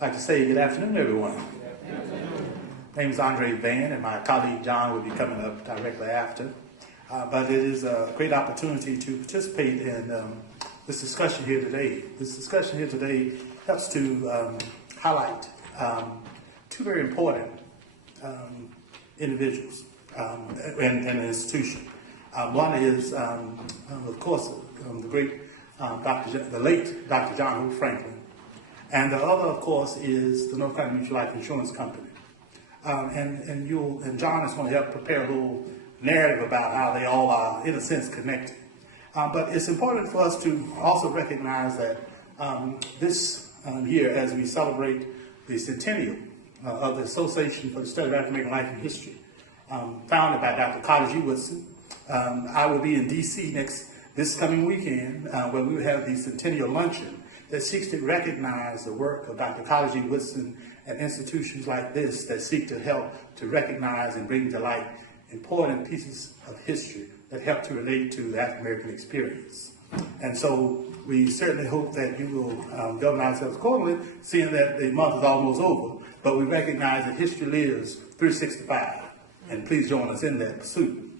I'd like to say good afternoon, everyone. My name is Andre Van, and my colleague John will be coming up directly after. But it is a great opportunity to participate in this discussion here today. This discussion here today helps to highlight two very important individuals and an institution. One is, of course, the great the late Dr. John Hope Franklin, and the other, of course, is the North Carolina Mutual Life Insurance Company. And John is going to help prepare a little narrative about how they all are, in a sense, connected. But it's important for us to also recognize that this year, as we celebrate the centennial of the Association for the Study of African American Life and History, founded by Dr. Connie Watson, I will be in D.C. this coming weekend, where we will have the centennial luncheon that seeks to recognize the work of Dr. Connie Watson and institutions like this that seek to help to recognize and bring to light important pieces of history that help to relate to the African American experience. And so we certainly hope that you will govern ourselves accordingly, seeing that the month is almost over, but we recognize that history lives 365, and please join us in that pursuit.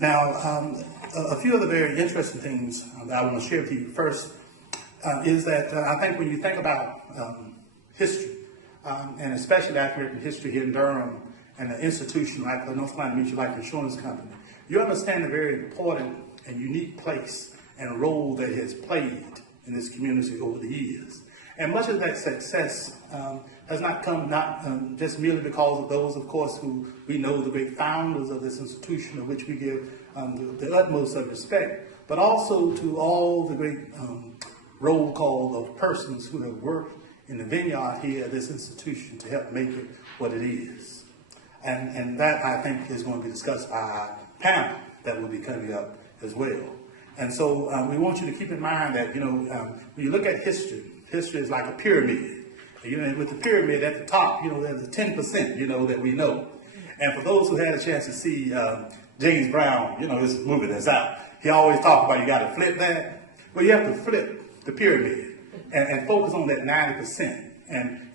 Now, a few of the very interesting things that I want to share with you first is that I think when you think about history, and especially African American history here in Durham and an institution like the North Carolina Mutual Life Insurance Company, you understand the very important and unique place and role that it has played in this community over the years. And much of that success has not come just merely because of those, of course, who we know the great founders of this institution, of which we give the utmost of respect, but also to all the great roll call of persons who have worked in the vineyard here at this institution to help make it what it is. And that, I think, is going to be discussed by our panel that will be coming up as well. And so we want you to keep in mind that, when you look at history, history is like a pyramid. With the pyramid at the top, there's a 10%, that we know. And for those who had a chance to see James Brown, this movie that's out, he always talks about you got to flip that. Well, you have to flip the pyramid and focus on that 90%.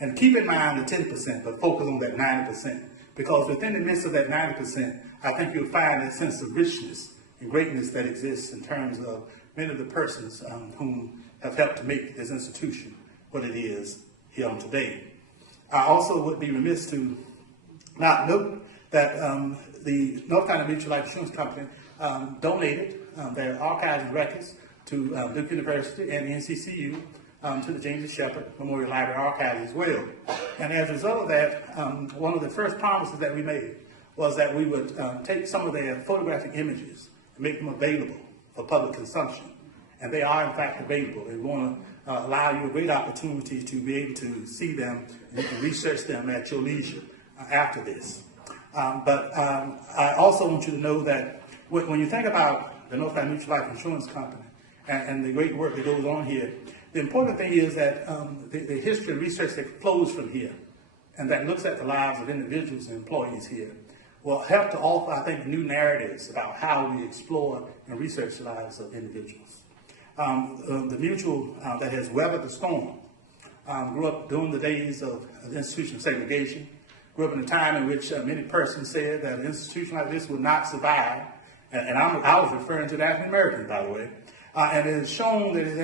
And keep in mind the 10%, but focus on that 90%. Because within the midst of that 90%, I think you'll find that sense of richness and greatness that exists in terms of many of the persons whom have helped to make this institution what it is here on today. I also would be remiss to not note that the North Carolina Mutual Life Insurance Company donated their archives and records to Duke University and the NCCU, to the James Shepherd Memorial Library Archives as well. And as a result of that, one of the first promises that we made was that we would take some of their photographic images and make them available for public consumption. And they are, in fact, available. We want to allow you a great opportunity to be able to see them, and you can research them at your leisure after this. But I also want you to know that when you think about the North Carolina Mutual Life Insurance Company and the great work that goes on here, the important thing is that the history and research that flows from here and that looks at the lives of individuals and employees here will help to offer, I think, new narratives about how we explore and research the lives of individuals. The mutual that has weathered the storm grew up during the days of the institution of segregation, grew up in a time in which many persons said that an institution like this would not survive, and I was referring to the African Americans, by the way, and it has shown that it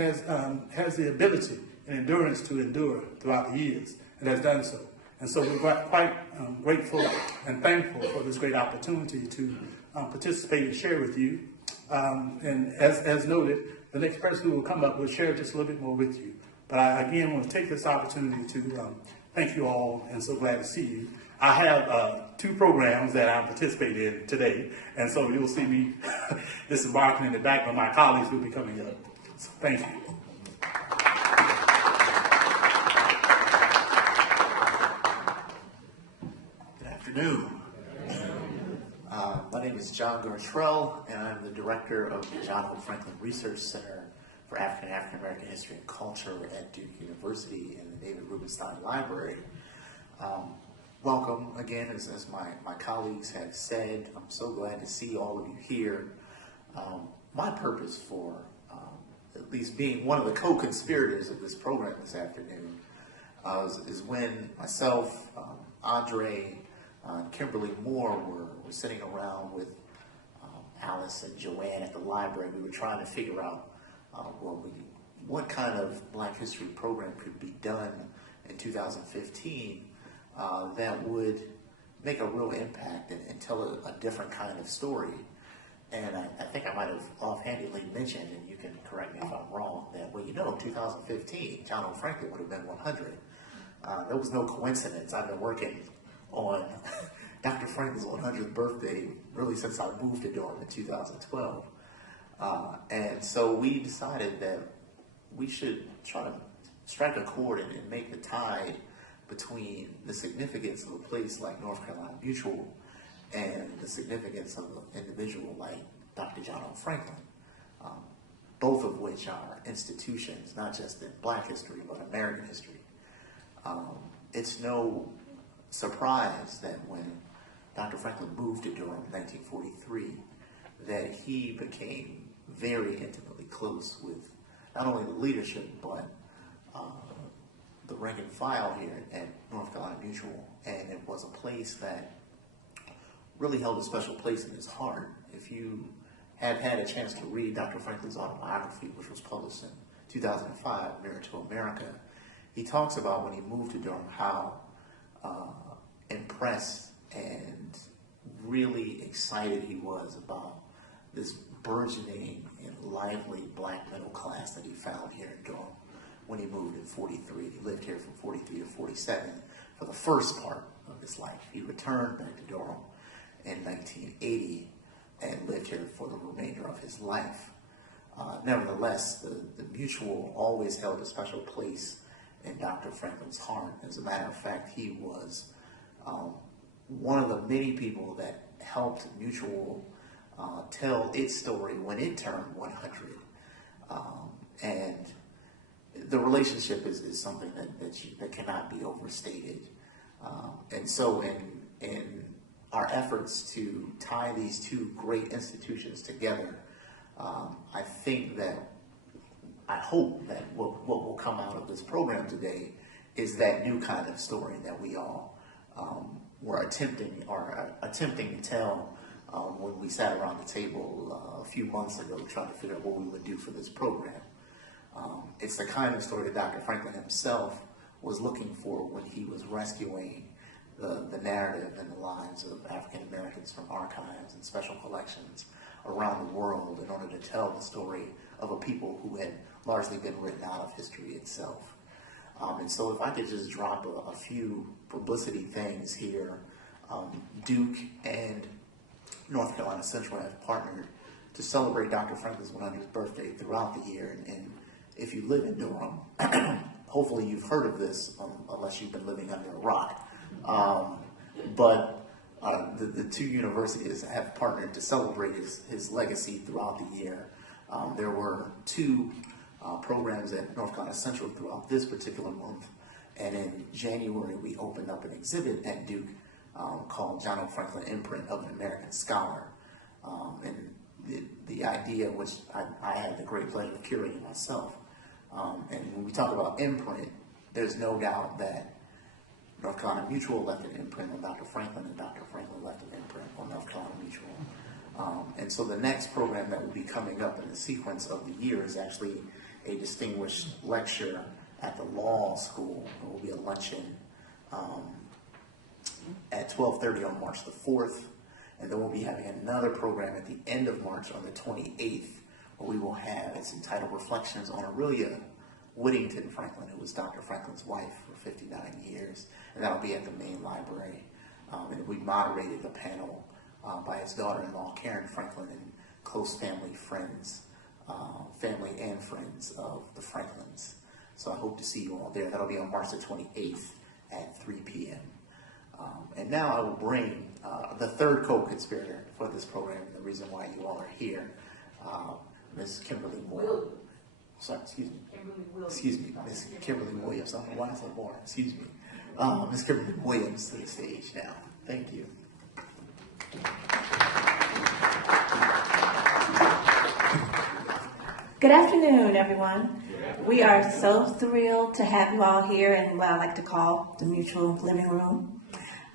has the ability and endurance to endure throughout the years, and has done so. And so we're quite grateful and thankful for this great opportunity to participate and share with you. And as noted, the next person who will come up will share just a little bit more with you. But I, again, want to take this opportunity to thank you all, and so glad to see you. I have two programs that I'm participating in today, and so you'll see me disembarking in the back, but my colleagues will be coming up. So thank you. Good afternoon. My name is John Gartrell, and I'm the director of the John Hope Franklin Research Center for African American History and Culture at Duke University in the David Rubenstein Library. Welcome again, as my colleagues have said. I'm so glad to see all of you here. My purpose for at least being one of the co-conspirators of this program this afternoon is when myself, Andre, and Kimberly Moore were sitting around with Alice and Joanne at the library. We were trying to figure out what kind of Black History program could be done in 2015 that would make a real impact and tell a different kind of story. And I think I might have offhandedly mentioned, and you can correct me if I'm wrong, that, well, 2015, John O. Franklin would have been 100. There was no coincidence. I've been working on Dr. Franklin's 100th birthday really since I moved to Durham in 2012. And so we decided that we should try to strike a chord and make the tide between the significance of a place like North Carolina Mutual and the significance of an individual like Dr. John O. Franklin, both of which are institutions, not just in Black history, but American history. It's no surprise that when Dr. Franklin moved to Durham in 1943, that he became very intimately close with not only the leadership, but the rank and file here at North Carolina Mutual. And it was a place that really held a special place in his heart. If you have had a chance to read Dr. Franklin's autobiography, which was published in 2005, Mirror to America, he talks about when he moved to Durham how impressed and really excited he was about this burgeoning and lively Black middle class that he found here in Durham when he moved in 43. He lived here from 43 to 47 for the first part of his life. He returned back to Durham in 1980 and lived here for the remainder of his life. Nevertheless, the Mutual always held a special place in Dr. Franklin's heart. As a matter of fact, he was one of the many people that helped Mutual tell its story when it turned 100. And the relationship is something that cannot be overstated. And so in our efforts to tie these two great institutions together, I hope that what will come out of this program today is that new kind of story that we all were attempting to tell when we sat around the table a few months ago trying to figure out what we would do for this program. It's the kind of story that Dr. Franklin himself was looking for when he was rescuing the narrative and the lives of African Americans from archives and special collections around the world in order to tell the story of a people who had largely been written out of history itself. And so if I could just drop a few publicity things here, Duke and North Carolina Central have partnered to celebrate Dr. Franklin's 100th birthday throughout the year. And if you live in Durham, hopefully you've heard of this, unless you've been living under a rock. But the two universities have partnered to celebrate his legacy throughout the year. There were two programs at North Carolina Central throughout this particular month. And in January, we opened up an exhibit at Duke called John O. Franklin Imprint of an American Scholar. And the idea, which I had the great pleasure of curating myself. And when we talk about imprint, there's no doubt that North Carolina Mutual left an imprint on Dr. Franklin, and Dr. Franklin left an imprint on North Carolina Mutual. And so the next program that will be coming up in the sequence of the year is actually a distinguished lecture at the law school. It will be a luncheon at 12:30 on March the 4th. And then we'll be having another program at the end of March on the 28th, where we will have, it's entitled Reflections on Aurelia Whittington Franklin, who was Dr. Franklin's wife for 59 years. And that'll be at the main library. And we moderated the panel by his daughter-in-law, Karen Franklin, and close family and friends of the Franklins. So I hope to see you all there. That'll be on March the 28th at 3 p.m. And now I will bring the third co-conspirator for this program, the reason why you all are here, Ms. Kimberly Moore. Sorry, excuse me. Excuse me, Ms. Kimberly Williams. I don't know why I said Moore. Excuse me. Ms. Kimberly Williams to the stage now. Thank you. Good afternoon, everyone. We are so thrilled to have you all here in what I like to call the Mutual Living Room.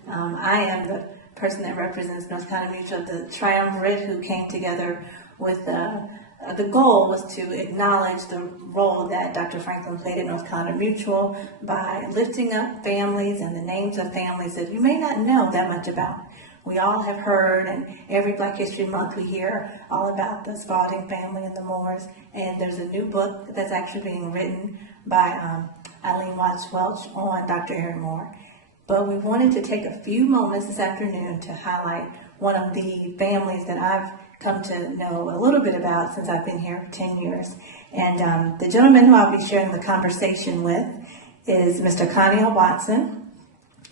I am the person that represents North Carolina Mutual, the triumvirate who came together with the goal was to acknowledge the role that Dr. Franklin played at North Carolina Mutual by lifting up families and the names of families that you may not know that much about. We all have heard, and every Black History Month we hear all about the Spalding family and the Moores. And there's a new book that's actually being written by Eileen Watts Welch on Dr. Aaron Moore. But we wanted to take a few moments this afternoon to highlight one of the families that I've come to know a little bit about since I've been here for 10 years. And the gentleman who I'll be sharing the conversation with is Mr. Connie Watson,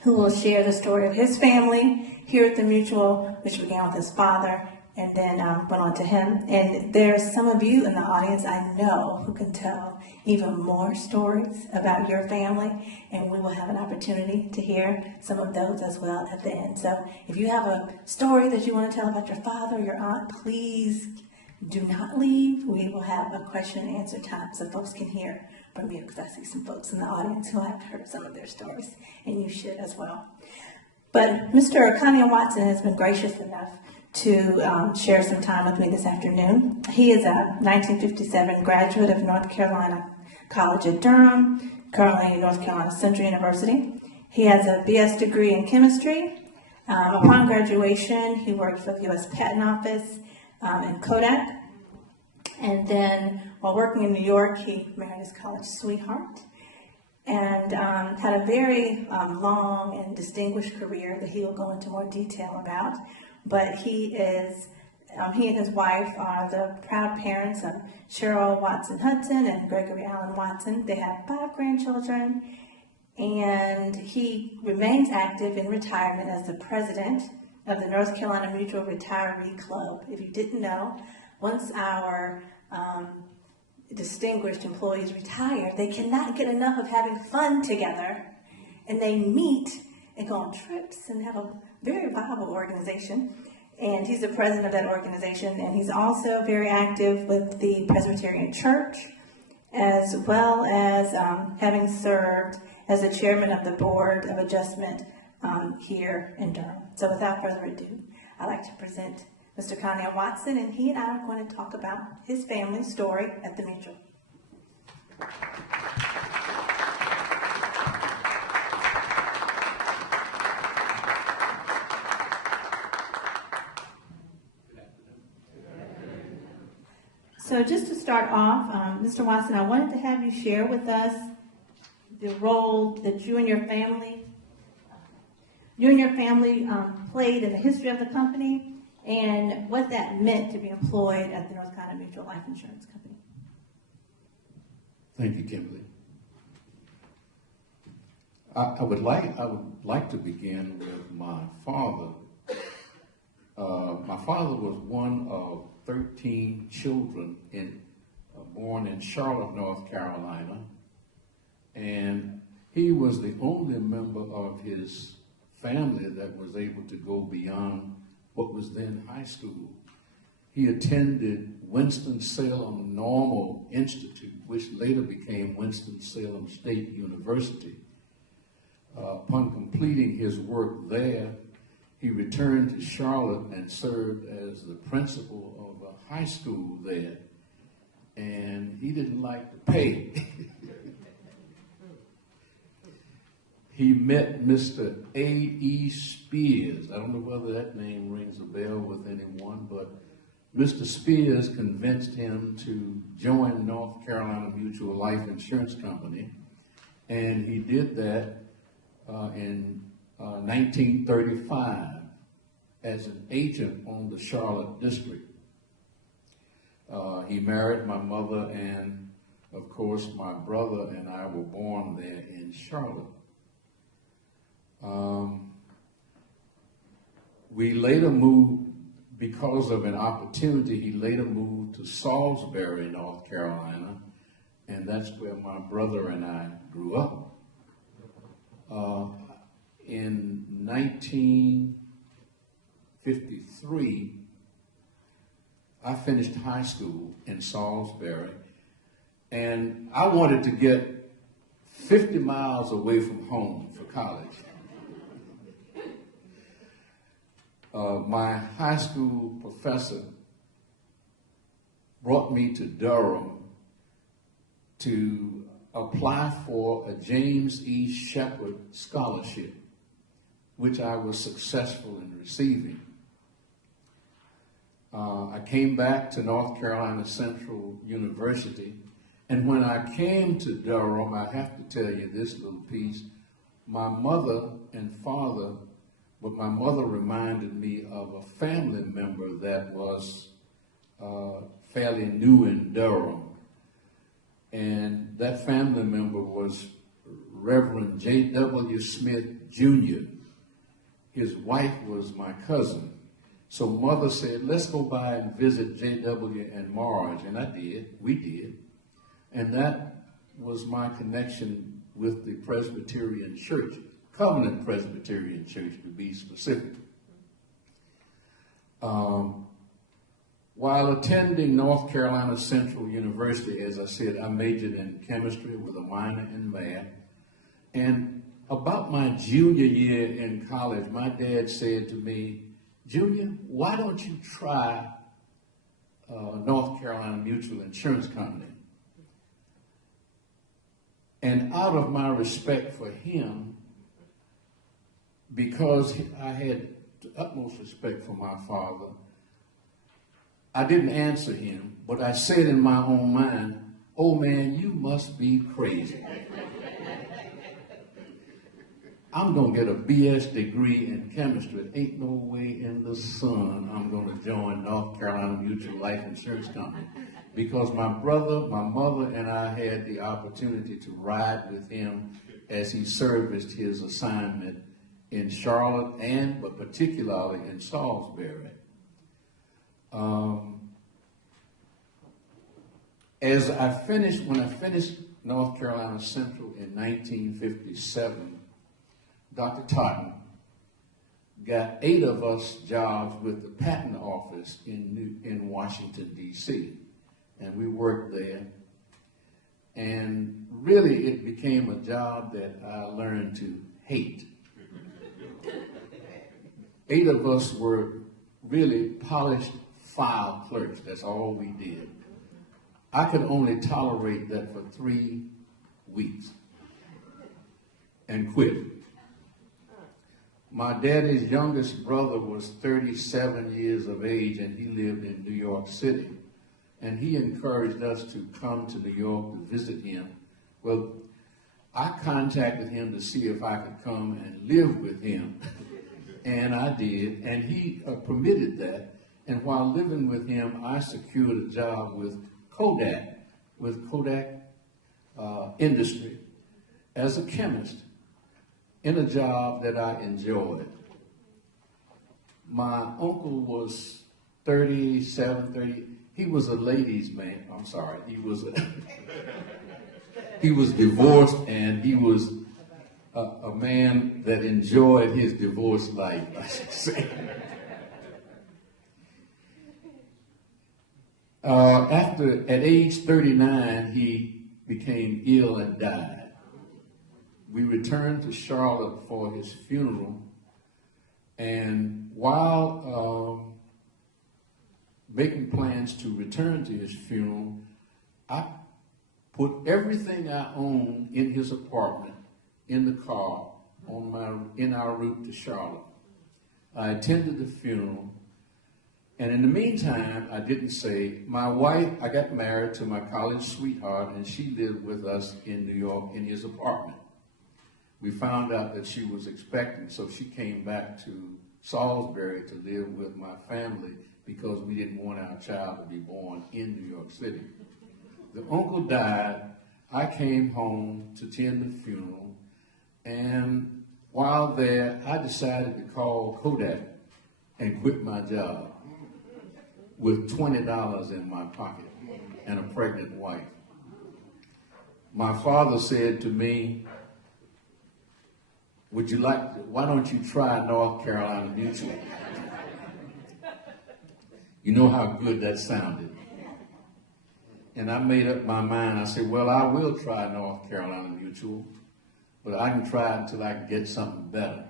who will share the story of his family here at the Mutual, which began with his father and then went on to him. And there's some of you in the audience I know who can tell even more stories about your family, and we will have an opportunity to hear some of those as well at the end. So if you have a story that you want to tell about your father or your aunt, please do not leave. We will have a question and answer time so folks can hear from you, because I see some folks in the audience who have heard some of their stories, and you should as well. But Mr. Connie Watson has been gracious enough to share some time with me this afternoon. He is a 1957 graduate of North Carolina College at Durham, currently North Carolina Central University. He has a BS degree in chemistry. Upon graduation, he worked for the U.S. Patent Office and Kodak. And then while working in New York, he married his college sweetheart and had a very long and distinguished career that he will go into more detail about. But he and his wife are the proud parents of Cheryl Watson Hudson and Gregory Allen Watson. They have 5 grandchildren, and he remains active in retirement as the president of the North Carolina Mutual Retiree Club. If you didn't know, once our distinguished employees retire, they cannot get enough of having fun together, and they meet and go on trips and have a very viable organization. And he's the president of that organization, and he's also very active with the Presbyterian Church, as well as having served as the chairman of the Board of Adjustment here in Durham. So without further ado, I'd like to present Mr. Connie Watson, and he and I are going to talk about his family story at the Mutual. So just to start off, Mr. Watson, I wanted to have you share with us the role that you and your family played in the history of the company and what that meant to be employed at the North Carolina Mutual Life Insurance Company. Thank you, Kimberly. I would like to begin with my father. My father was one of 13 children born in Charlotte, North Carolina, and he was the only member of his family that was able to go beyond what was then high school. He attended Winston-Salem Normal Institute, which later became Winston-Salem State University. Upon completing his work there, he returned to Charlotte and served as the principal of a high school there. And he didn't like the pay. He met Mr. A.E. Spears. I don't know whether that name rings a bell with anyone, but Mr. Spears convinced him to join North Carolina Mutual Life Insurance Company, and he did that in 1935 as an agent on the Charlotte district. He married my mother, and of course my brother and I were born there in Charlotte. We later moved, because of an opportunity, he later moved to Salisbury, North Carolina, and that's where my brother and I grew up. In 1953, I finished high school in Salisbury, And I wanted to get 50 miles away from home for college. My high school professor brought me to Durham to apply for a James E. Shepard scholarship, which I was successful in receiving. I came back to North Carolina Central University, and when I came to Durham, I have to tell you this little piece. My mother and father, but my mother reminded me of a family member that was fairly new in Durham. And that family member was Reverend J.W. Smith, Jr. His wife was my cousin. So mother said, let's go by and visit J.W. and Marge. And I did. We did. And that was my connection with the Presbyterian Church, Covenant Presbyterian Church to be specific. While attending North Carolina Central University, as I said, I majored in chemistry with a minor in math. And about my junior year in college, my dad said to me, Junior, why don't you try North Carolina Mutual Insurance Company? And out of my respect for him, because I had the utmost respect for my father, I didn't answer him, but I said in my own mind, oh man, you must be crazy. I'm going to get a BS degree in chemistry. Ain't no way in the sun I'm going to join North Carolina Mutual Life Insurance Company. Because my brother, my mother, and I had the opportunity to ride with him as he serviced his assignment in Charlotte and, but particularly in Salisbury. When I finished North Carolina Central in 1957, Dr. Totten got 8 of us jobs with the patent office in Washington, D.C., and we worked there. And really, it became a job that I learned to hate. 8 of us were really polished file clerks. That's all we did. I could only tolerate that for 3 weeks and quit. My daddy's youngest brother was 37 years of age, and he lived in New York City. And he encouraged us to come to New York to visit him. Well, I contacted him to see if I could come and live with him. And I did, and he permitted that. And while living with him, I secured a job with Kodak Industry as a chemist in a job that I enjoyed. My uncle was 30. He was a ladies' man. I'm sorry. He was divorced, and he was a man that enjoyed his divorced life, I should say. At age 39, he became ill and died. We returned to Charlotte for his funeral, and while making plans to return to his funeral, I put everything I owned in his apartment in the car in our route to Charlotte. I attended the funeral, and in the meantime, I didn't say, my wife, I got married to my college sweetheart, and she lived with us in New York in his apartment. We found out that she was expecting, so she came back to Salisbury to live with my family because we didn't want our child to be born in New York City. The uncle died. I came home to attend the funeral, and while there, I decided to call Kodak and quit my job with $20 in my pocket and a pregnant wife. My father said to me, why don't you try North Carolina Mutual? You know how good that sounded. And I made up my mind. I said, well, I will try North Carolina Mutual, but I can try it until I can get something better.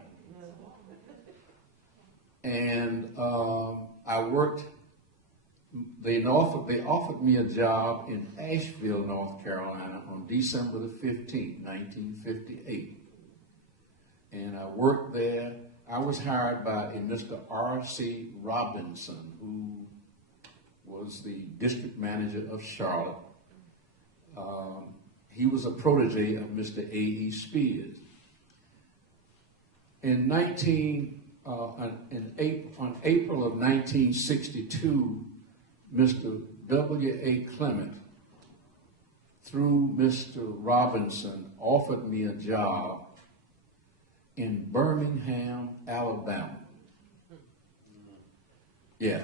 And I worked, they offered me a job in Asheville, North Carolina on December the 15th, 1958. And I worked there. I was hired by a Mr. R.C. Robinson, who was the district manager of Charlotte. He was a protege of Mr. A.E. Spears. On April of 1962, Mr. W.A. Clement, through Mr. Robinson, offered me a job in Birmingham, Alabama. Yeah.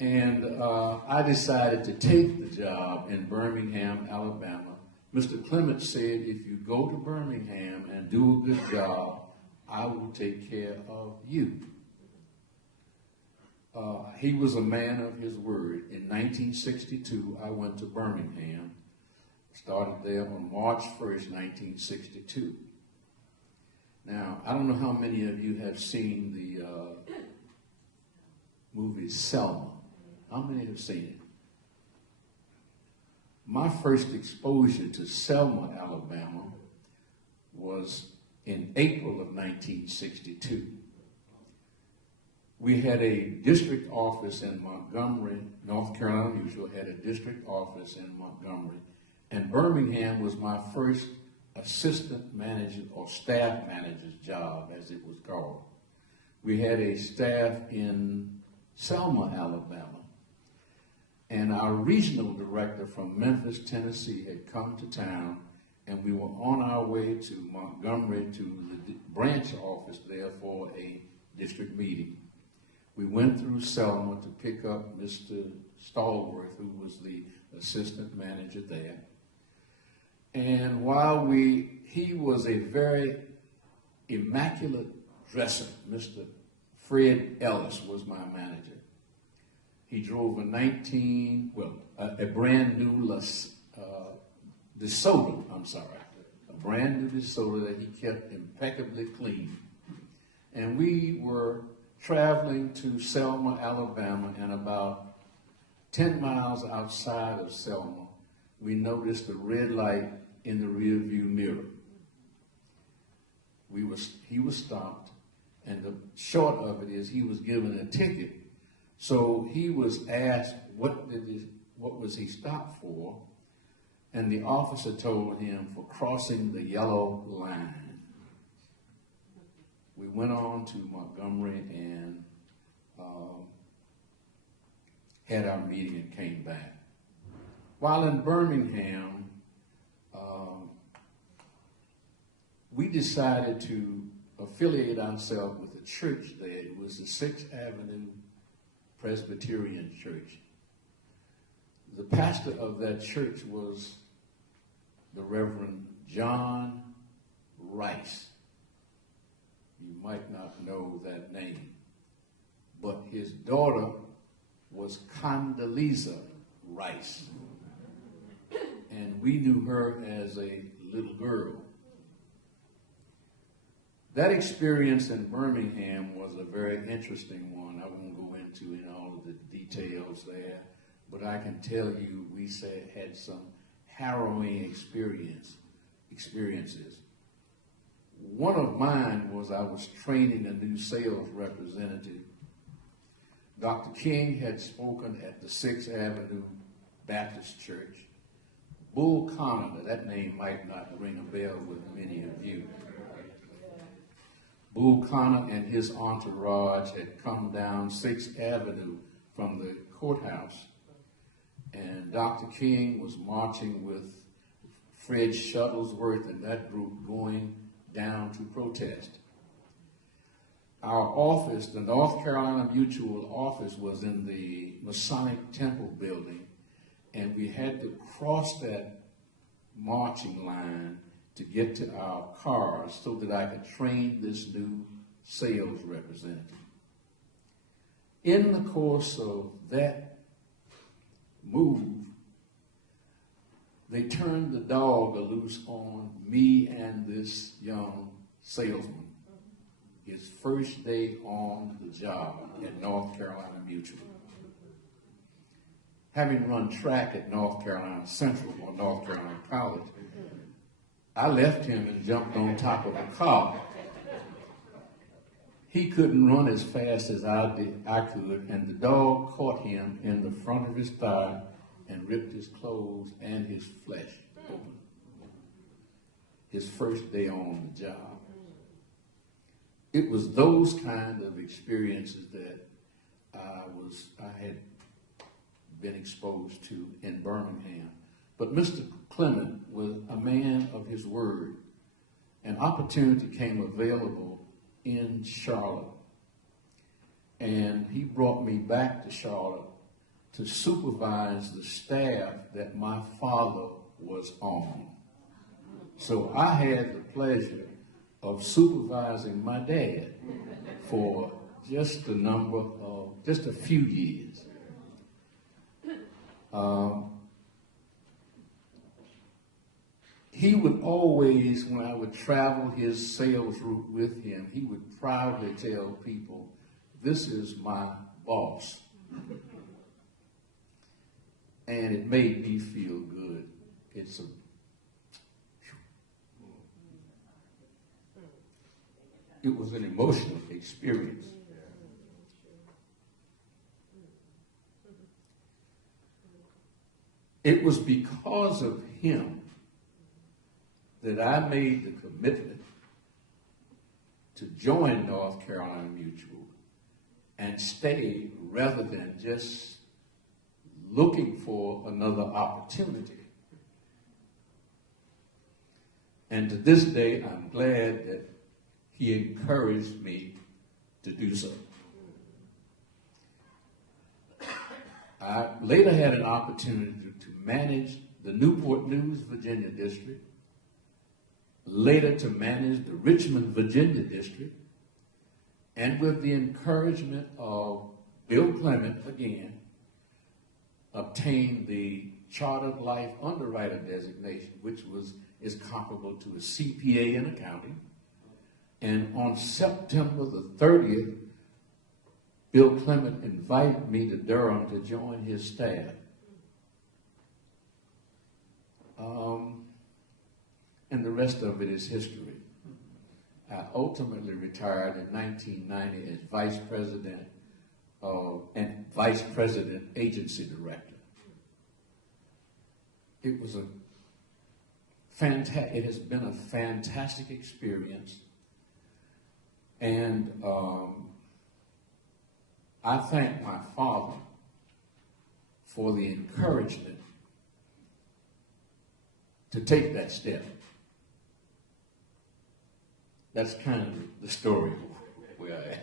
And I decided to take the job in Birmingham, Alabama. Mr. Clement said, if you go to Birmingham and do a good job, I will take care of you. He was a man of his word. In 1962, I went to Birmingham, started there on March 1st, 1962. Now, I don't know how many of you have seen the movie Selma. How many have seen it? My first exposure to Selma, Alabama was in April of 1962. We had a district office in Montgomery. North Carolina Mutual had a district office in Montgomery, and Birmingham was my first assistant manager or staff manager's job, as it was called. We had a staff in Selma, Alabama, and our regional director from Memphis, Tennessee had come to town, and we were on our way to Montgomery to the branch office there for a district meeting. We went through Selma to pick up Mr. Stallworth, who was the assistant manager there. And while he was a very immaculate dresser, Mr. Fred Ellis was my manager. He drove a brand new DeSoto, a brand new DeSoto that he kept impeccably clean. And we were traveling to Selma, Alabama, and about 10 miles outside of Selma, we noticed a red light in the rearview mirror. He was stopped, and the short of it is he was given a ticket. So he was asked what was he stopped for, and the officer told him for crossing the yellow line. We went on to Montgomery and had our meeting and came back. While in Birmingham, we decided to affiliate ourselves with a church there. It was the 6th Avenue Presbyterian Church. The pastor of that church was the Reverend John Rice. You might not know that name, but his daughter was Condoleezza Rice, and we knew her as a little girl. That experience in Birmingham was a very interesting one. I won't go into all of the details there, but I can tell you we had some harrowing experiences. One of mine was I was training a new sales representative. Dr. King had spoken at the 6th Avenue Baptist Church. Bull Connor, that name might not ring a bell with many of you. Bull Connor and his entourage had come down 6th Avenue from the courthouse, and Dr. King was marching with Fred Shuttlesworth and that group going down to protest. Our office, the North Carolina Mutual office, was in the Masonic Temple building, and we had to cross that marching line to get to our cars so that I could train this new sales representative. In the course of that move, they turned the dog loose on me and this young salesman. His first day on the job at North Carolina Mutual. Having run track at North Carolina Central or North Carolina College, I left him and jumped on top of a car. He couldn't run as fast as I could, and the dog caught him in the front of his thigh and ripped his clothes and his flesh open. His first day on the job. It was those kind of experiences that I had been exposed to in Birmingham. But Mr. Clement was a man of his word. An opportunity came available in Charlotte. And he brought me back to Charlotte to supervise the staff that my father was on. So I had the pleasure of supervising my dad for just a few years. He would always, when I would travel his sales route with him, he would proudly tell people, "This is my boss." And it made me feel good. It was an emotional experience. It was because of him that I made the commitment to join North Carolina Mutual and stay rather than just looking for another opportunity. And to this day, I'm glad that he encouraged me to do so. I later had an opportunity to manage the Newport News, Virginia district, later to manage the Richmond, Virginia district, and with the encouragement of Bill Clement again, obtained the Chartered Life Underwriter designation, which is comparable to a CPA in accounting. And on September the 30th, Bill Clement invited me to Durham to join his staff. And the rest of it is history. I ultimately retired in 1990 as Vice President and Vice President Agency Director. It was it has been a fantastic experience. And I thank my father for the encouragement to take that step. That's kind of the story of where I am.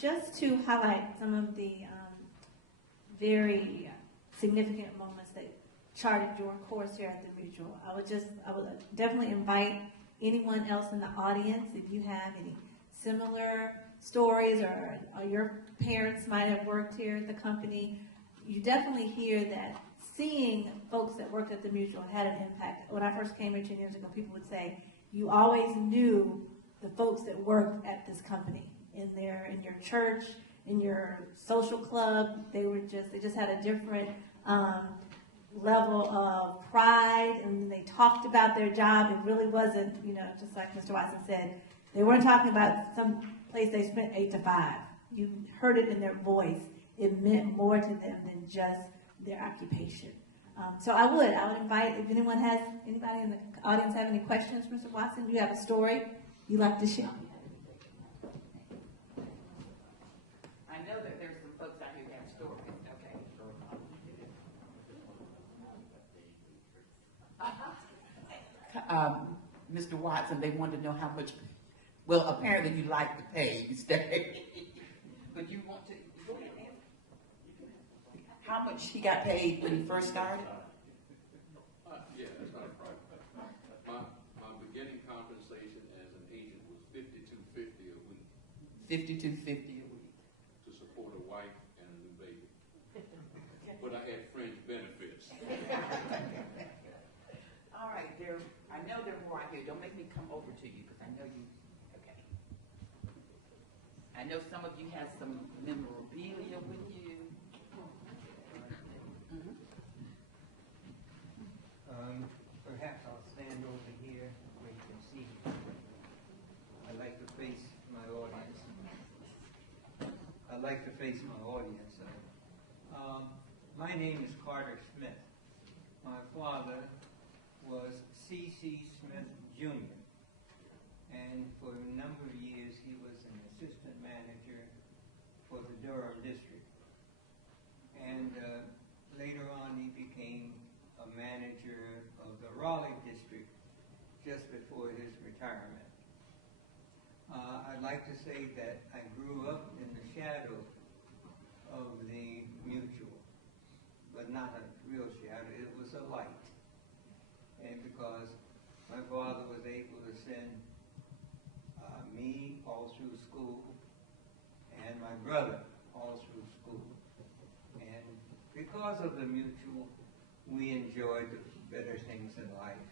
Just to highlight some of the very significant moments that charted your course here at the Mutual, I would definitely invite anyone else in the audience, if you have any similar stories or your parents might have worked here at the company, you definitely hear that seeing folks that worked at the Mutual had an impact. When I first came here 10 years ago, people would say, you always knew the folks that worked at this company in your church, in your social club. They just had a different level of pride, and they talked about their job. It really wasn't, just like Mr. Watson said, they weren't talking about some place they spent 8 to 5. You heard it in their voice. It meant more to them than just their occupation. So I would invite, if anybody in the audience have any questions, Mr. Watson, you have a story you'd like to share. I know that there's some folks out here who have stories. Okay. Mr. Watson, they wanted to know how much. Well, apparently you like to pay. But you want to. Go ahead, man. How much he got paid when he first started? Yeah, that's not a problem. My beginning $52.50 a week. to support a wife and a new baby. But I had fringe benefits. All right, I know there are more out here. Don't make me come over to you because I know you, okay. I know some of you have some memorabilia with you. Perhaps I'll stand over here where you can see me. I like to face my audience. I like to face my audience. My name is Carter Smith. My father was C.C. Smith Jr. And for a number of years he was an assistant manager for the Durham district. And later on he became a manager of the Raleigh district just before his retirement. I'd like to say that I grew up in the shadow of the mutual, but not a real shadow, it was a light. And because my father was able to send me all through school and my brother all through school. And because of the mutual, we enjoyed the better things in life.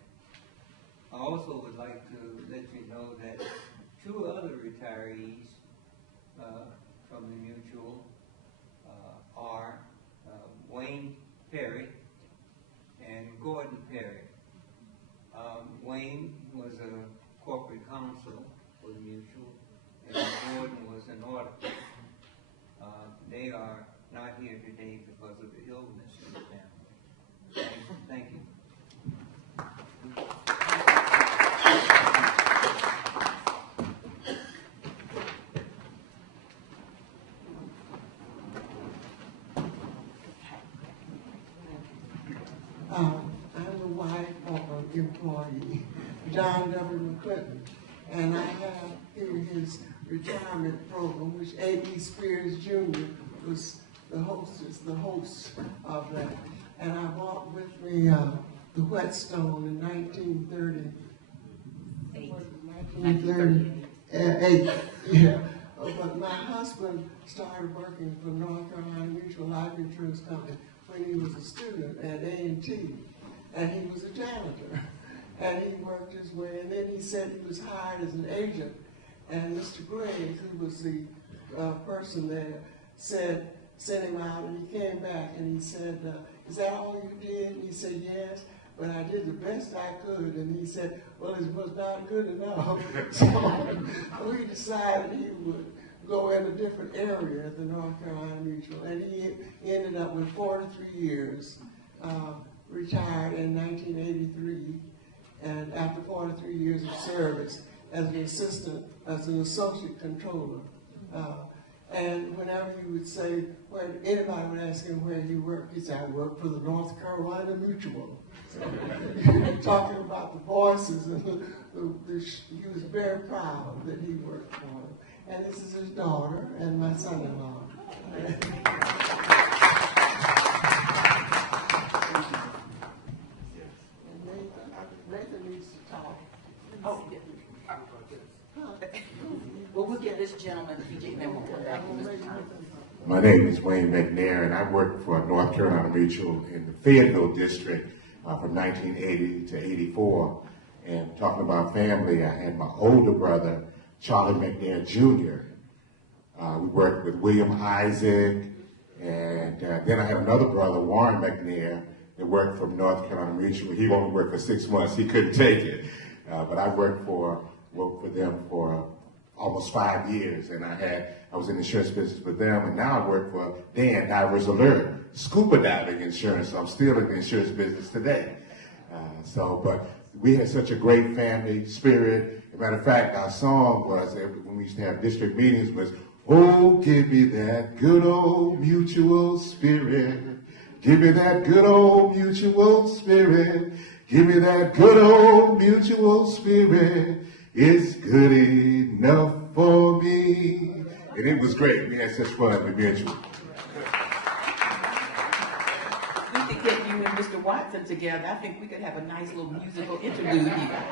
I also would like to let you know that two other retirees from the mutual are Wayne Perry and Gordon Perry. Wayne was a corporate counsel for the mutual, and Gordon was an auditor. They are not here today because of the illness in the family. Thank you. I'm the wife of an employee, John W. Clinton, and I have here his retirement program, which A.E. Spears Jr. was the host of that. And I brought with me the Whetstone in 1938. Yeah. But my husband started working for North Carolina Mutual Life Insurance Company when he was a student at A&T, and he was a janitor. And he worked his way, and then he said he was hired as an agent. And Mr. Gray, who was the person there, sent him out, and he came back and he said, is that all you did? And he said, yes, but I did the best I could. And he said, well, it was not good enough. So we decided he would go in a different area at the North Carolina Mutual. And he ended up with 43 years, retired in 1983. And after 43 years of service as an assistant, as an associate controller. And whenever you would say, where anybody would ask him where he worked, he said, I work for the North Carolina Mutual. So, talking about the voices, and he was very proud that he worked for him. And this is his daughter and my son-in-law. Nathan needs to talk. Oh, yeah. Well, we'll get this gentleman, PJ, and then we'll come back to Mr. Thomas. My name is Wayne McNair, and I worked for North Carolina Mutual in the Fayetteville district from 1980 to 84. And talking about family, I had my older brother, Charlie McNair Jr. We worked with William Isaac, and then I have another brother, Warren McNair, that worked for North Carolina Mutual. He only worked for 6 months. He couldn't take it. But I worked for them for almost 5 years, and I was in the insurance business with them, and now I work for Dan Divers Alert, scuba diving insurance. So I'm still in the insurance business today. But we had such a great family spirit. As a matter of fact, our song was, when we used to have district meetings, was, oh, give me that good old mutual spirit. Give me that good old mutual spirit. Give me that good old mutual spirit. It's good enough for me. And it was great. We had such fun with mutual. We could get you and Mr. Watson together. I think we could have a nice little musical interlude here.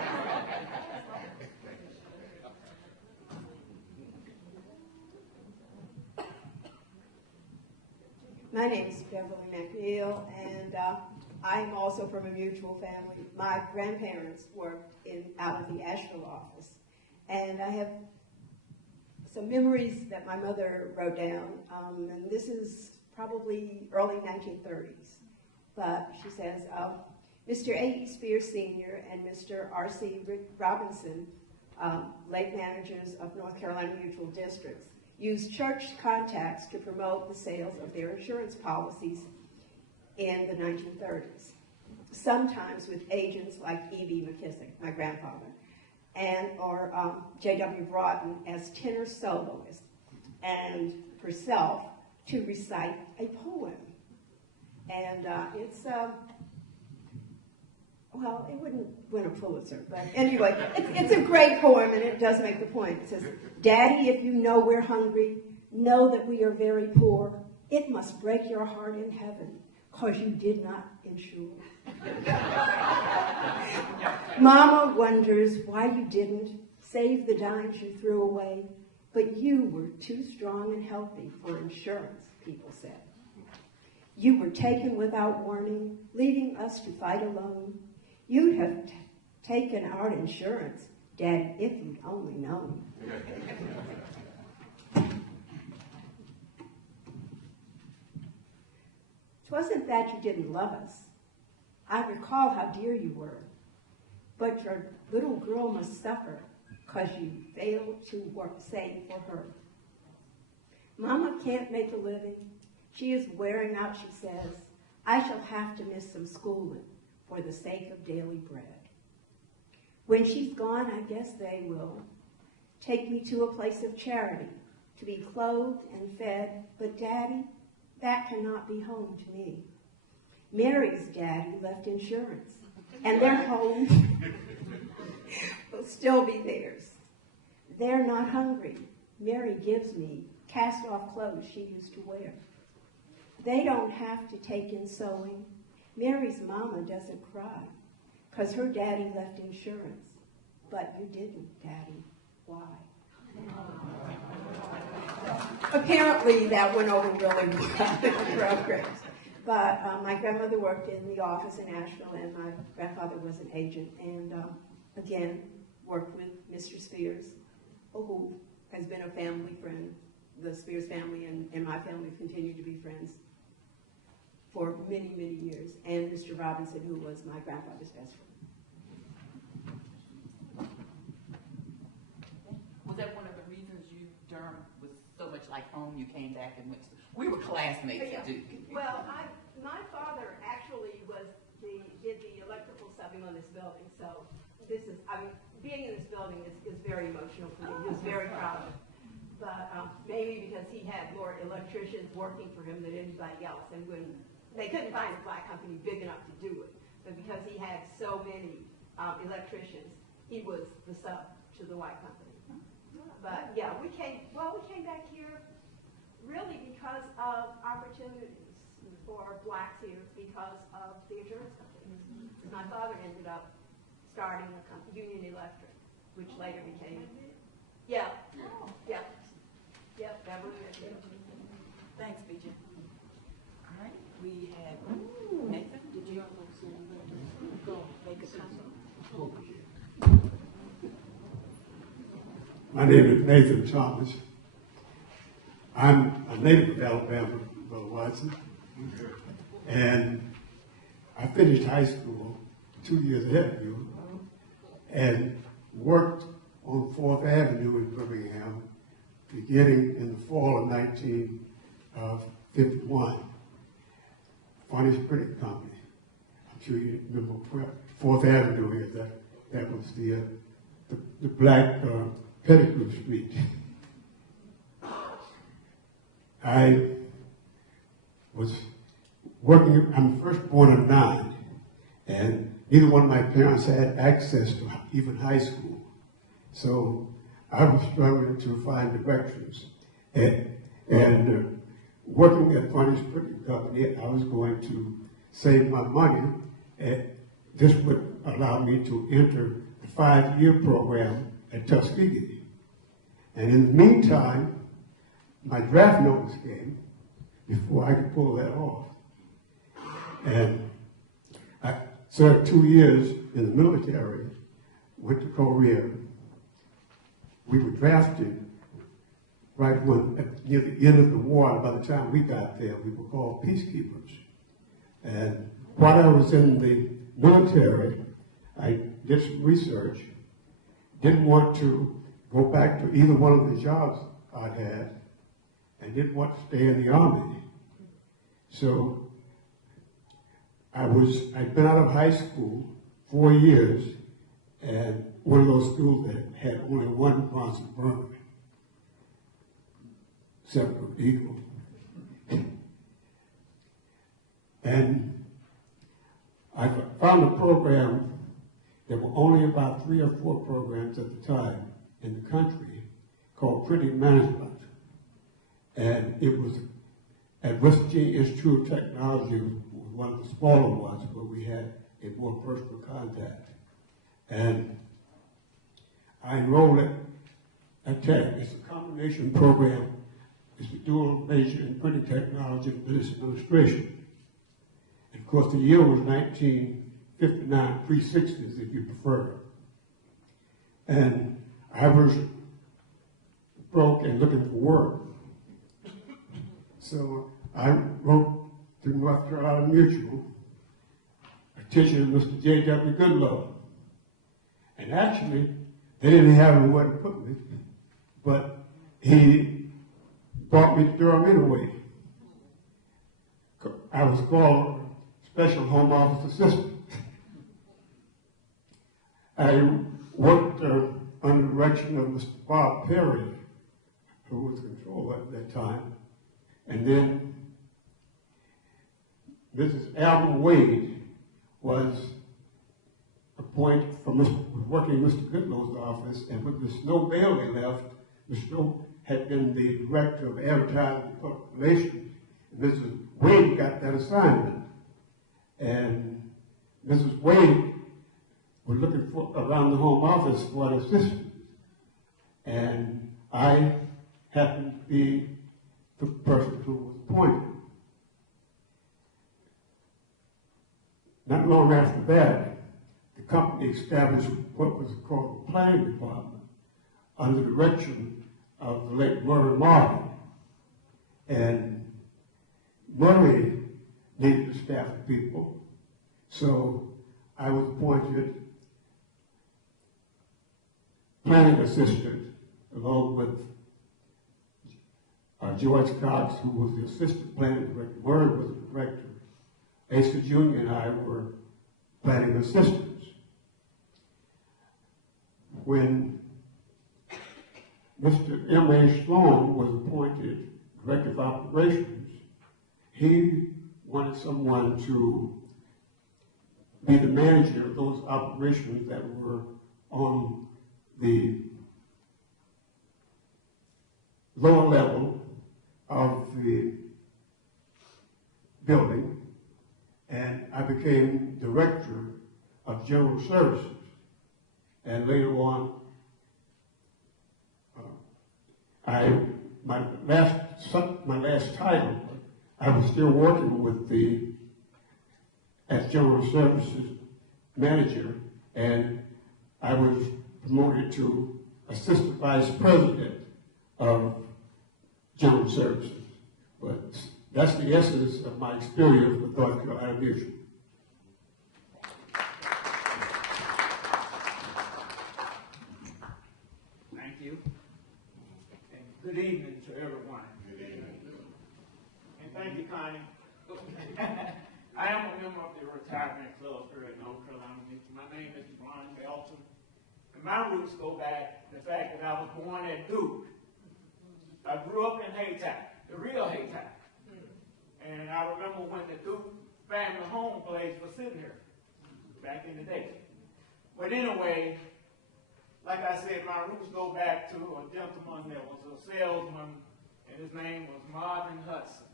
My name is Beverly McNeil, and I am also from a mutual family. My grandparents worked out of the Asheville office, and I have some memories that my mother wrote down, and this is probably early 1930s. But she says, Mr. A.E. Spears Sr. and Mr. R.C. Robinson, late managers of North Carolina Mutual Districts, used church contacts to promote the sales of their insurance policies in the 1930s, sometimes with agents like E.B. McKissick, my grandfather, or J.W. Broughton as tenor soloist, and herself to recite a poem. And well, it wouldn't win a Pulitzer, but anyway, it's a great poem, and it does make the point. It says, Daddy, if you know we're hungry, know that we are very poor. It must break your heart in heaven, 'cause you did not insure. Mama wonders why you didn't save the dimes you threw away, but you were too strong and healthy for insurance, people said. You were taken without warning, leaving us to fight alone. You'd have taken our insurance, Dad, if you'd only known. Twasn't that you didn't love us. I recall how dear you were. But your little girl must suffer because you failed to save for her. Mama can't make a living. She is wearing out, she says. I shall have to miss some schooling for the sake of daily bread. When she's gone, I guess they will take me to a place of charity, to be clothed and fed, but Daddy, that cannot be home to me. Mary's daddy left insurance, and their home will still be theirs. They're not hungry. Mary gives me cast-off clothes she used to wear. They don't have to take in sewing. Mary's mama doesn't cry, 'cause her daddy left insurance. But you didn't, Daddy. Why? Apparently that went over really well in the programs. But my grandmother worked in the office in Asheville, and my grandfather was an agent, and again, worked with Mr. Spears, who has been a family friend. The Spears family and my family have continued to be friends for many, many years, and Mr. Robinson, who was my grandfather's best friend. Was that one of the reasons Durham was so much like home? You came back and went to, we were classmates at Duke. Well, my father actually did the electrical subbing on this building, so this is, being in this building is very emotional for me. He was very proud of it. But maybe because he had more electricians working for him than anybody else, and when they couldn't find a black company big enough to do it, but because he had so many electricians, he was the sub to the white company. But yeah, we came back here really because of opportunities for blacks here because of the insurance companies. My father ended up starting a company, Union Electric, which later became, Beverly. Thanks, BJ. All right, we had Nathan. Did you go make a comment? My name is Nathan Thomas. I'm a native of Alabama, Brother Watson. And I finished high school 2 years ahead of you and worked on 4th Avenue in Birmingham beginning in the fall of 1951. Funniest Printing Company. I'm sure you remember 4th Avenue here. That was the black Pettigrew Street. I was working, I'm first born of 9, and neither one of my parents had access to even high school. So I was struggling to find directions. And working at Funniest Printing Company, I was going to save my money, and this would allow me to enter the 5-year program at Tuskegee. And in the meantime, my draft notice came before I could pull that off. And I served 2 years in the military, went to Korea. We were drafted right near the end of the war. By the time we got there, we were called peacekeepers. And while I was in the military, I did some research, didn't want to go back to either one of the jobs I had, and didn't want to stay in the Army. So I'd been out of high school 4 years, and one of those schools that had only one Bronson Burn, separate Eagle. And I found a program. There were only about 3 or 4 programs at the time in the country called Printing Management. And it was at West Virginia Institute of Technology, was one of the smaller ones where we had a more personal contact. And I enrolled at Tech. It's a combination program. It's a dual major in printing technology and business administration. And of course, the year was 1959, pre-60s, if you prefer. And I was broke and looking for work. So I wrote to North Carolina Mutual, petitioned Mr. J.W. Goodlow. And actually, they didn't have anywhere to put me, but he brought me to Durham anyway. I was called Special Home Office Assistant. I worked under the direction of Mr. Bob Perry, who was controller at that time. And then Mrs. Alma Wade was appointed working in Mr. Goodlow's office, and when Ms. Snow Bailey left, Ms. Snow had been the director of advertising and public relations. And Mrs. Wade got that assignment. And Mrs. Wade was looking for around the home office for an assistant. And I happened to be the person who was appointed. Not long after that, the company established what was called the planning department under the direction of the late Murray Martin. And Murray needed a staff of people, so I was appointed planning assistant along with George Cox, who was the assistant planning director. Murray was the director. Asa Jr. and I were planning assistants. When Mr. M.A. Sloan was appointed director of operations, he wanted someone to be the manager of those operations that were on the lower level of the building, and I became director of general services. And later on, my last title, I was still working as general services manager, and I was promoted to assistant vice president of general services. But that's the essence of my experience with North Carolina Mutual. Thank you. And good evening to everyone. Good evening. And thank you, Connie. I am a member of the retirement club here at North Carolina Mutual. My name is Ron Belton. And my roots go back to the fact that I was born at Duke. I grew up in Haytown, the real Haytown. And I remember when the Duke family home place was sitting here back in the day. But anyway, like I said, my roots go back to a gentleman that was a salesman, and his name was Marvin Hudson.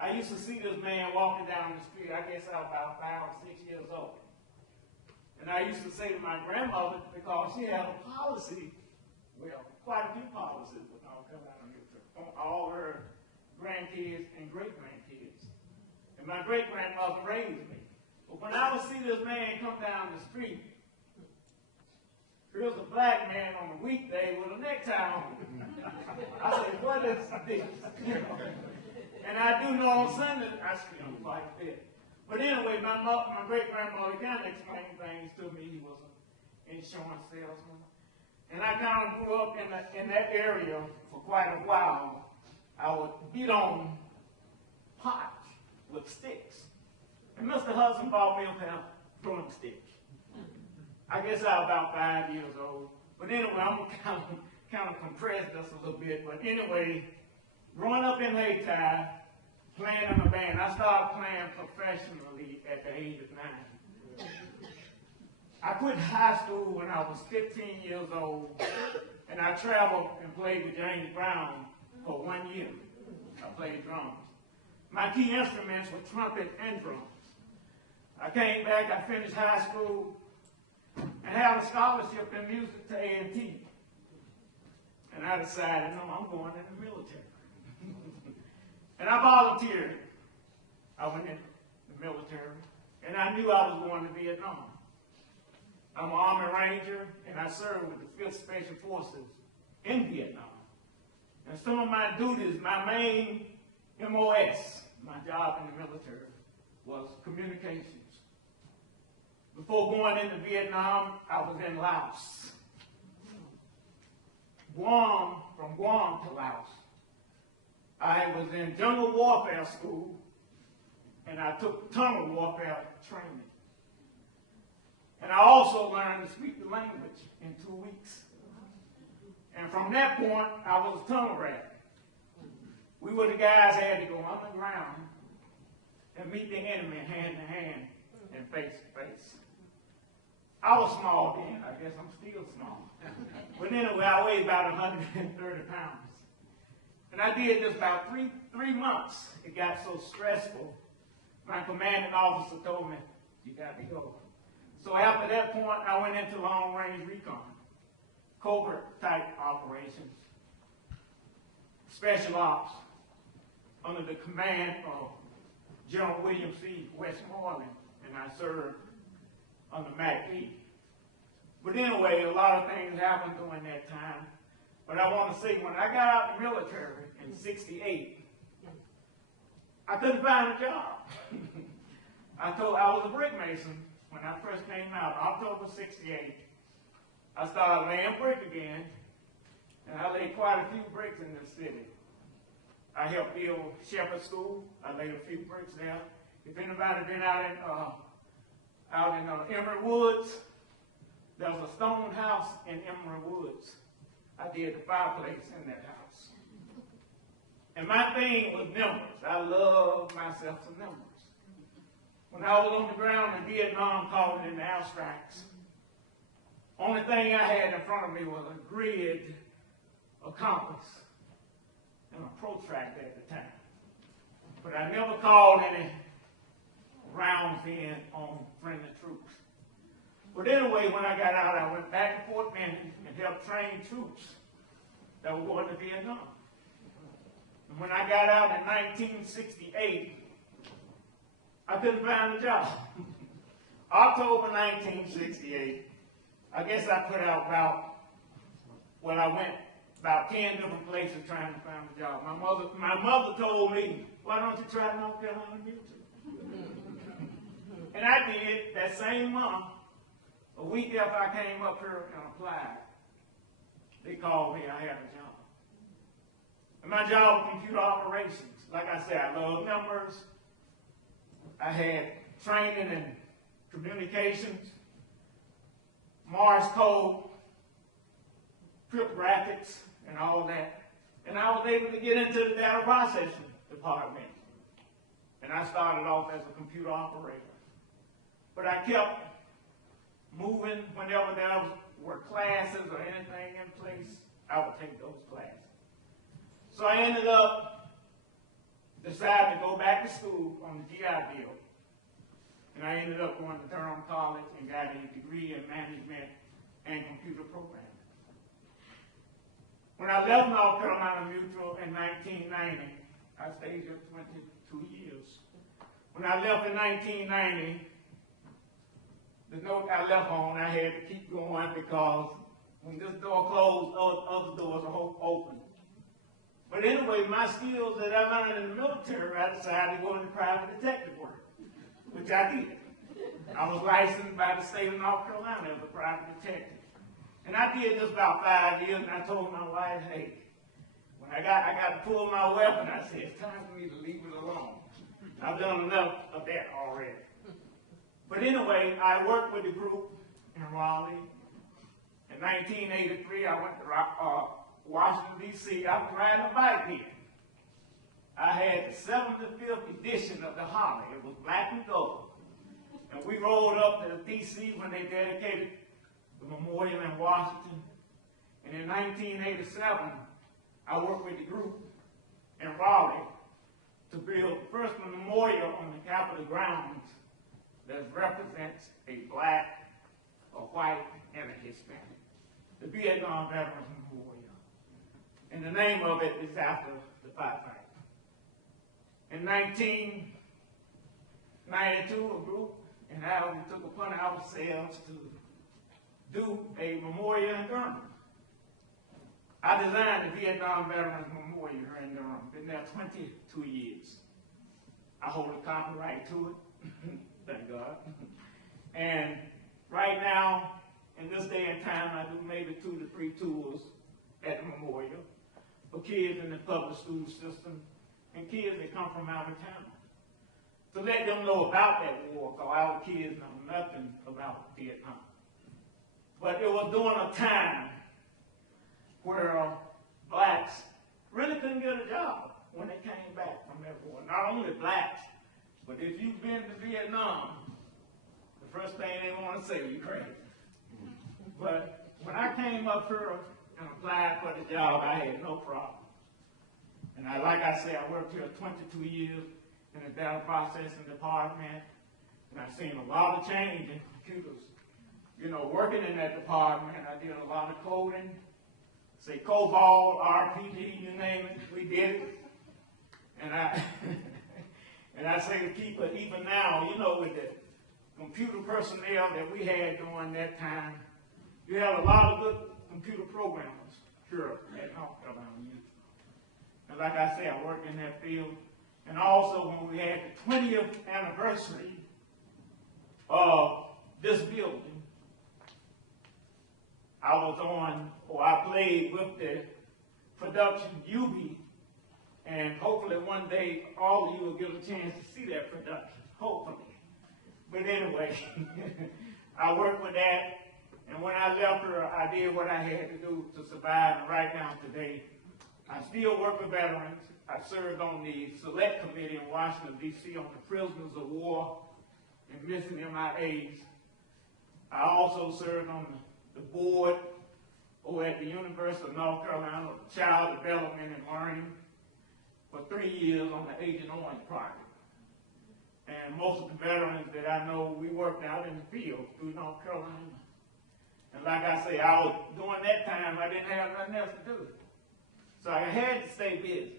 I used to see this man walking down the street. I guess I was about 5 or 6 years old. And I used to say to my grandmother, because she had a policy, well, quite a few policies with North Carolina Mutual, on all her grandkids, and great-grandkids. And my great-grandmother raised me. But when I would see this man come down the street, here's a black man on a weekday with a necktie on. I said, what is this? You know? And I do know on Sunday, I see him quite a bit. But anyway, my great-grandmother kind of explained things to me. He was an insurance salesman. And I kind of grew up in that area for quite a while. I would beat on pots with sticks. And Mr. Hudson bought me a pair of broomsticks. I guess I was about 5 years old. But anyway, I'm going to kind of compress this a little bit. But anyway, growing up in Hayti, playing in a band, I started playing professionally at the age of 9. I quit high school when I was 15 years old, and I traveled and played with James Brown for 1 year. I played drums. My key instruments were trumpet and drums. I came back, I finished high school, and had a scholarship in music to A&T. And I decided, no, I'm going in the military. And I volunteered. I went in the military, and I knew I was going to Vietnam. I'm an Army Ranger, and I served with the 5th Special Forces in Vietnam. And some of my duties, my main MOS, my job in the military, was communications. Before going into Vietnam, I was in Laos. From Guam to Laos. I was in jungle warfare school, and I took tunnel warfare training. And I also learned to speak the language in 2 weeks. And from that point, I was a tunnel rat. We were the guys that had to go underground and meet the enemy hand to hand and face to face. I was small then. I guess I'm still small. But anyway, I weighed about 130 pounds. And I did this about three months. It got so stressful. My commanding officer told me, you got to go. So after that point, I went into long-range recon, covert-type operations, special ops, under the command of General William C. Westmoreland, and I served under MACD. But anyway, a lot of things happened during that time. But I want to say, when I got out of the military in '68, I couldn't find a job. I was a brick mason when I first came out, October '68. I started laying brick again, and I laid quite a few bricks in this city. I helped build Shepherd School. I laid a few bricks there. If anybody been out in Emerald Woods, there was a stone house in Emerald Woods. I did the fireplace in that house. And my thing was numbers. I love myself some numbers. When I was on the ground in Vietnam calling in the airstrikes, only thing I had in front of me was a grid, a compass, and a protractor at the time. But I never called any rounds in on friendly troops. But anyway, when I got out, I went back to Fort Benning and helped train troops that were going to Vietnam. And when I got out in 1968, I couldn't find a job. October 1968, I guess I put out I went about 10 different places trying to find a job. My mother told me, why don't you try North Carolina Mutual? And I did that same month. A week after I came up here and applied, they called me, I had a job. And my job was computer operations. Like I said, I love numbers. I had training in communications, Morse code, cryptographics, and all that. And I was able to get into the data processing department. And I started off as a computer operator. But I kept moving whenever there were classes or anything in place, I would take those classes. So I ended up deciding to go back to school on the GI Bill. And I ended up going to Durham College and got a degree in management and computer programming. When I left North Carolina Mutual in 1990, I stayed here 22 years. When I left in 1990, the note I left on, I had to keep going because when this door closed, other doors are open. But anyway, my skills that I learned in the military, I decided to go into private detective work, which I did. I was licensed by the state of North Carolina as a private detective. And I did this about 5 years, and I told my wife, hey, when I got to pull my weapon, I said, it's time for me to leave it alone. I've done enough of that already. But anyway, I worked with the group in Raleigh. In 1983, I went to Washington, D.C. I was riding a bike here. I had the 75th edition of the Holly. It was black and gold. And we rolled up to D.C. when they dedicated the memorial in Washington. And in 1987, I worked with the group in Raleigh to build the first memorial on the Capitol grounds that represents a black, a white, and a Hispanic. The Vietnam Veterans Memorial. And the name of it is after the firefighter. In 1992, a group and I took upon ourselves to do a memorial in Durham. I designed the Vietnam Veterans Memorial here in Durham. Been there 22 years. I hold a copyright to it. Thank God. And right now, in this day and time, I do maybe 2 to 3 tours at the memorial for kids in the public school system and kids that come from out of town. To let them know about that war, because our kids know nothing about Vietnam. But it was during a time where blacks really couldn't get a job when they came back from that war. Not only blacks, but if you've been to Vietnam, the first thing they want to say, you crazy. But when I came up here and applied for the job, I had no problem. And like I said, I worked here 22 years in the data processing department, and I've seen a lot of change in computers. You know, working in that department, I did a lot of coding, say COBOL, RPG, you name it, we did it. And I say to keep it, even now, you know, with the computer personnel that we had during that time, you have a lot of good computer programmers here at North Carolina. And like I said, I worked in that field. And also when we had the 20th anniversary of this building, I played with the production UB, and hopefully one day all of you will get a chance to see that production, hopefully. But anyway, I worked with that, and when I left her, I did what I had to do to survive, and right now today, I still work with veterans. I served on the select committee in Washington, D.C. on the prisoners of war and missing MIAs. I also served on the board over at the University of North Carolina of Child Development and Learning for 3 years on the Agent Orange project. And most of the veterans that I know, we worked out in the field through North Carolina. And like I say, during that time, I didn't have nothing else to do. So I had to stay busy.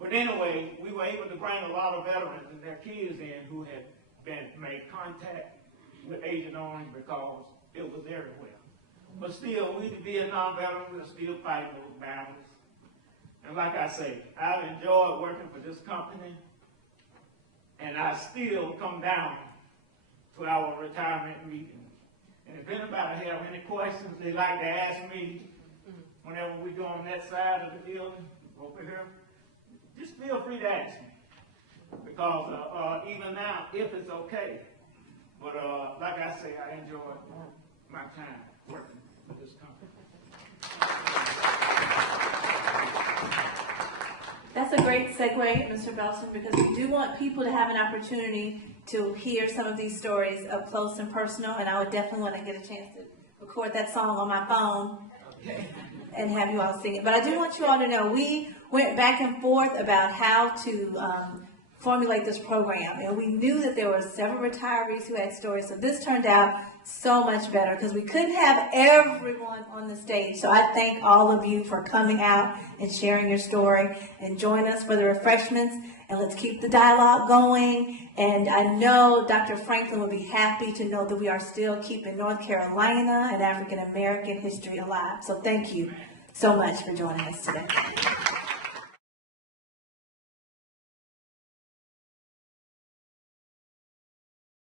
But anyway, we were able to bring a lot of veterans and their kids in who had made contact with Agent Orange because it was everywhere. But still, we the Vietnam veterans, we're still fighting those battles. And like I say, I've enjoyed working for this company, and I still come down to our retirement meeting. And if anybody have any questions they'd like to ask me, whenever we go on that side of the building, over here, just feel free to ask me. Because even now, if it's okay, but like I say, I enjoy my time working with this company. That's a great segue, Mr. Belson, because we do want people to have an opportunity to hear some of these stories up close and personal, and I would definitely want to get a chance to record that song on my phone and have you all sing it. But I do want you all to know we went back and forth about how to formulate this program. And we knew that there were several retirees who had stories, so this turned out so much better because we couldn't have everyone on the stage. So I thank all of you for coming out and sharing your story, and join us for the refreshments, and let's keep the dialogue going. And I know Dr. Franklin will be happy to know that we are still keeping North Carolina and African American history alive. So thank you so much for joining us today.